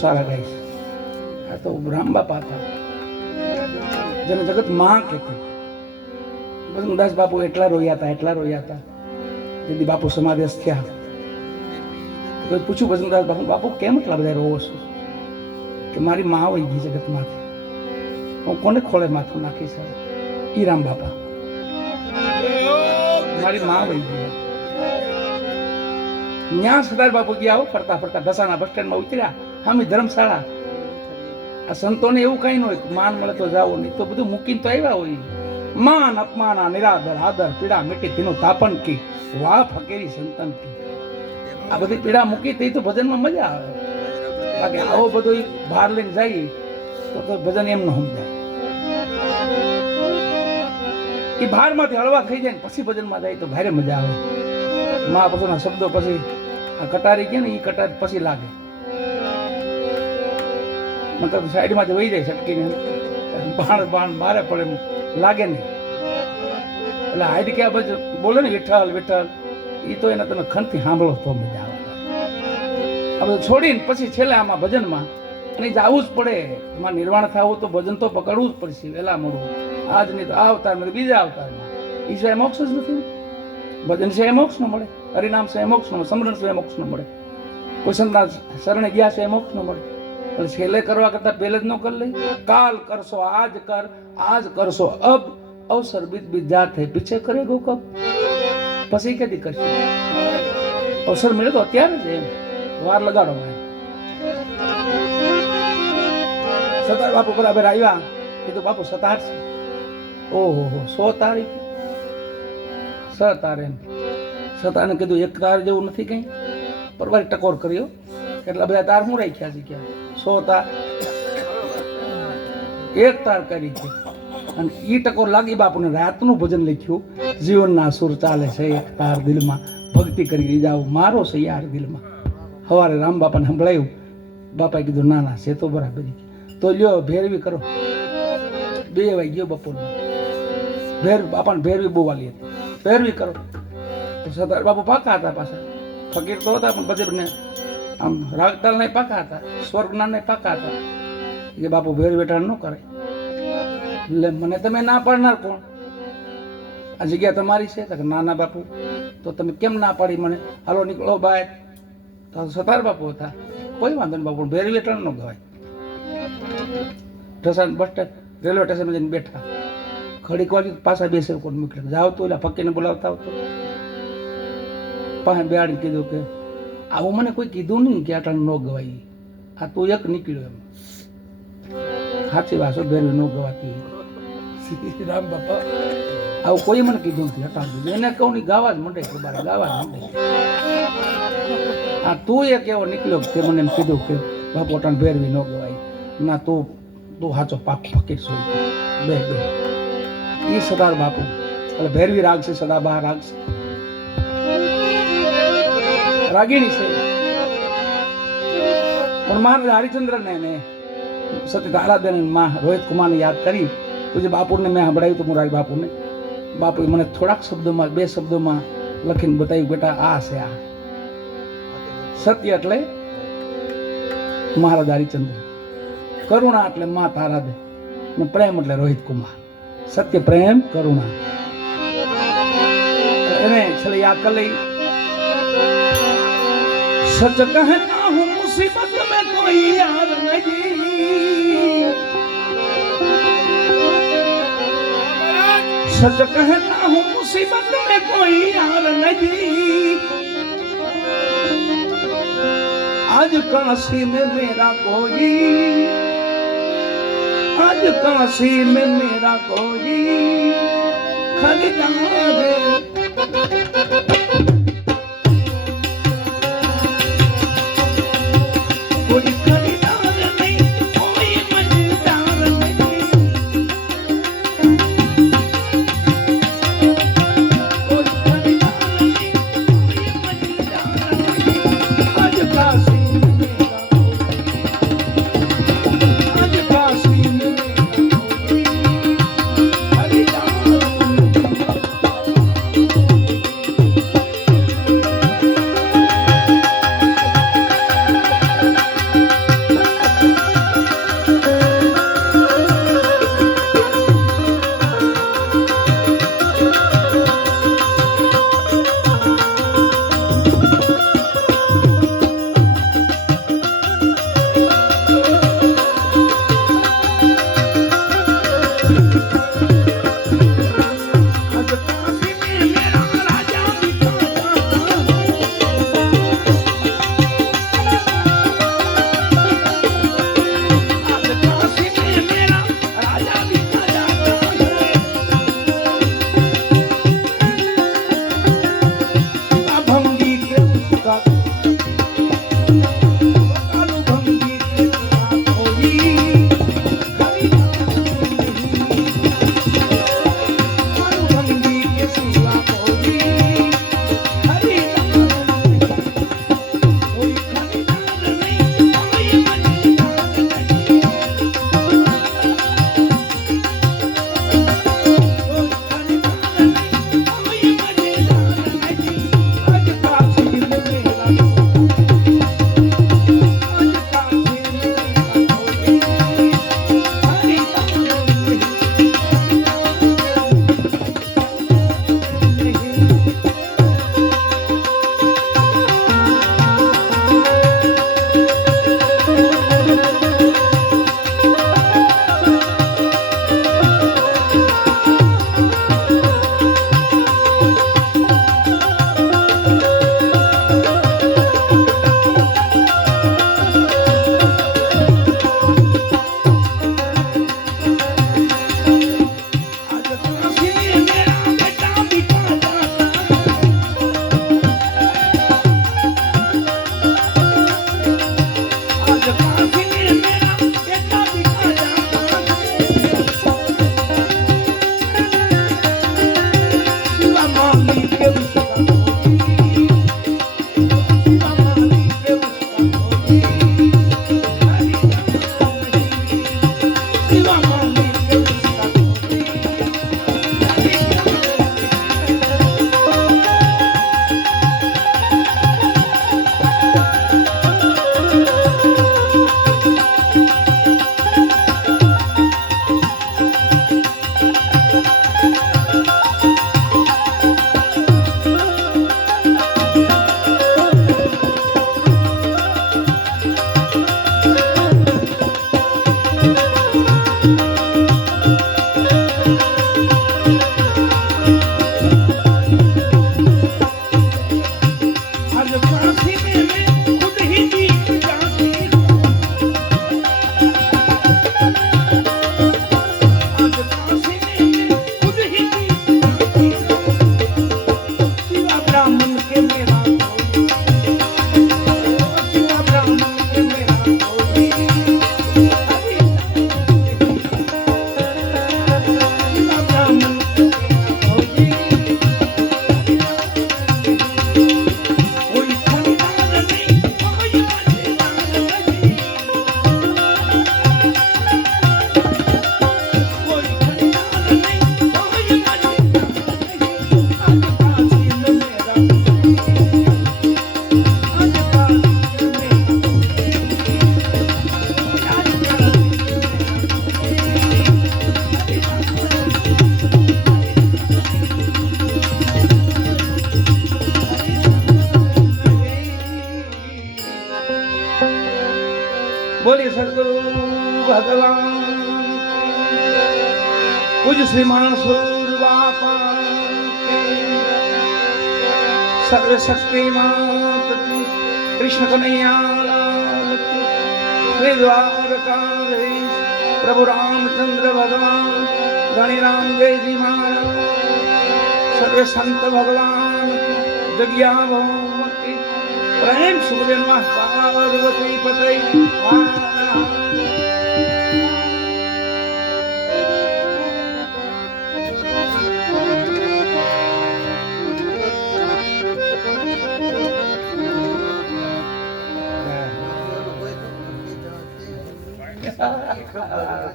સારા ગાઈશ. આ તો રામબાપા હતા જેને જગતમાં કહેતી. બસુદાસ બાપુ એટલા રોયા હતા, એટલા રોયા હતા. જેથી બાપુ સમાદેશ થયા તો પૂછ્યું ભજનદાસ બાપુ બાપુ કેમ એટલા બધા રોવો છો? કે મારી મા વહી ગઈ જગતમાંથી હું કોને ખોળે માથું નાખી છે? ઈ રામ બાપા. મારી મા વહી ગઈ ન્યા સરદાર બાપુ ગયા હો, ફરતા ફરતા ઢસાના બસ સ્ટેન્ડમાં ઉતર્યા. હામી ધર્મશાળા. આ સંતોને એવું કઈ ન હોય માન મળે તો જાવું નહીં તો બધું મૂકીને તો આવ્યા હોય. માન, અપમાન, આ નિરાદર આદર પીડા મીટી તેનું તાપન કી, વાહ, ફકેરી સંતન કી. આ બધી પીડા મૂકી તે તો ભજનમાં મજા આવે. બાકી આવો બધો બહાર લઈને જાય તો તો ભજન એમ ન સમજાય. એ બહારમાંથી હળવા થઈ જાય ને પછી ભજનમાં જાય તો ભારે મજા આવે. મહાપુરુષના શબ્દો પછી આ કટારી કે ને એ કટારી પછી લાગે. મતલબ સાઈડમાંથી વહી જાય છટકીને. બાણ બાણ મારે પડે એમ લાગે નહીં. એટલે હાઈડ કે બધું બોલે ને, વિઠ્ઠલ વિઠ્ઠલ. એ તો એને તમે ખનથી સાંભળો તો મજા આવે. આ બધું છોડીને પછી છેલ્લે આમાં ભજનમાં, અને જવું જ પડે. એમાં નિર્વાણ થવું તો ભજન તો પકડવું જ પડશે, વહેલા મોડું. આજ નહીં તો આ અવતારમાં તો બીજા અવતારમાં. એ સિવાય મોક્ષ જ નથી ભજન ભજન એ મોક્ષ ન મળે. હરિનામ એ મોક્ષ ન મળે. સમરણ સિવાય મોક્ષ ન મળે. કોઈ સંતના શરણે ગયા સિવાય મોક્ષ ન મળે. પણ છેલ્લે કરવા કરતા પહેલે જ ન કરી લઈ. કાલ કરશો, આજ કર, આજ કરશો. અબ અવસર બીત બીત જાત પીછે કરે ગો કબ? પછી કદી કરશે? અવસર મળે તો અત્યારે જ એમ. વાર લગાડો ભાઈ. સતાર બાપુ બરાબર આવ્યા? કીધું બાપુ સતાર છે. ઓહો સો તારીખ. સ તાર એમ. સતારને કીધું, એક તાર જેવું નથી કંઈ? પરવારી ટકોર કર્યો. એટલા બધા તાર હું રાખ્યા છે ક્યાં? સો તાર એક તાર કરી છે. અને ઈ ટકોર લાગી બાપુને રાતનું ભજન લખ્યું. જીવનના સુર ચાલે છે એક તાર દિલમાં. ભક્તિ કરી જાઓ. મારો છે યાર દિલમાં. સવારે રામ બાપાને સંભળાયું. બાપાએ કીધું, ના ના છે તો બરાબર તો લ્યો, ભેરવી કરો. બે વાઈ ગયો બપોરમાં ભેર, બાપાને ભેરવી બહુ વાલી હતી. ભેરવી કરો. તો સતાર બાપુ પાકા હતા પાછા. ફકીર તો હતા, પણ બધે આમ રાગતાલ ને પાકા હતા, સ્વર્ગના ને પાકા હતા. કે બાપુ ભેર વેટાણ ન કરે. એટલે મને તમે ના પાડનાર કોણ? આ જગ્યા તમારી છે? તો નાના બાપુ, તો તમે કેમ ના પાડી મને? હાલો, નીકળો બાય. તો સતાર બાપુ હતા. કોઈ વાંધો નહીં બાપુ ભેર વેટાણ ન ગવાય. ઢસાણ બસ સ્ટેન્ડ, રેલવે સ્ટેશન જઈને બેઠા. ઘડીક વાગી પાછા બેસે કોણ મૂકી જાવ તો એટલે ફકીને બોલાવતા આવતો. પાસે બેહાડીને કીધું કે આવું મને કોઈ કીધું નહીં કે આટલા ન ગવાય. આ તું એક નીકળ્યો એમ. સાચી વાસો ભેરવી ન ગવાતી. રામ બાપા. આવું કોઈ મને કીધું નથી હટાવી દીધું એને કહું નહીં ગાવા જ મંડે કે બારે ગાવા જ મંડે આ તું એક એવો નીકળ્યો કે મને એમ કીધું કે બાપુ તને ભેરવી ન ગવાય. ના તું તું સાચો પાક ફકીર છું. બે બે. એ સદાર બાપુ. એટલે ભેરવી રાગ છે સદા બહાર રાગ છે. રાગીણી છે. પણ મહારાજ હરિચંદ્ર ને ને સતી તારાબેનમાં રોહિત કુમારને યાદ કરી પછી બાપુને મેં સંભળાવ્યું હતું મુરારી બાપુને, બાપુએ મને થોડાક શબ્દોમાં, બે શબ્દોમાં લખીને બતાવ્યું, બેટા, આ છે આ. સત્ય એટલે મહારાજ હરિચંદ્ર. કરુણા એટલે મા તારાદે ને પ્રેમ એટલે રોહિત કુમાર સત્ય પ્રેમ, કરુણા. એને છેલ્લે યાદ કરી લઈ सच कहता हूँ मुसीबत में कोई यार नहीं सच कहता हूँ मुसीबत में कोई यार नहीं आज काशी में मेरा कोई आज काशी में मेरा कोई खरीदार પૂજ શ્રી માણસુર બાપા સર્વ શક્તિમાત કૃષ્ણ કનૈયા શ્રી દ્વારકાધીશ પ્રભુ રામચંદ્ર ભગવાન ગણિરામ જયજી મહારાજ. સર્વે સંત ભગવાન, જગ્યા ભૌમકી પ્રેમ સુખદેવ પાર્વતી પતય.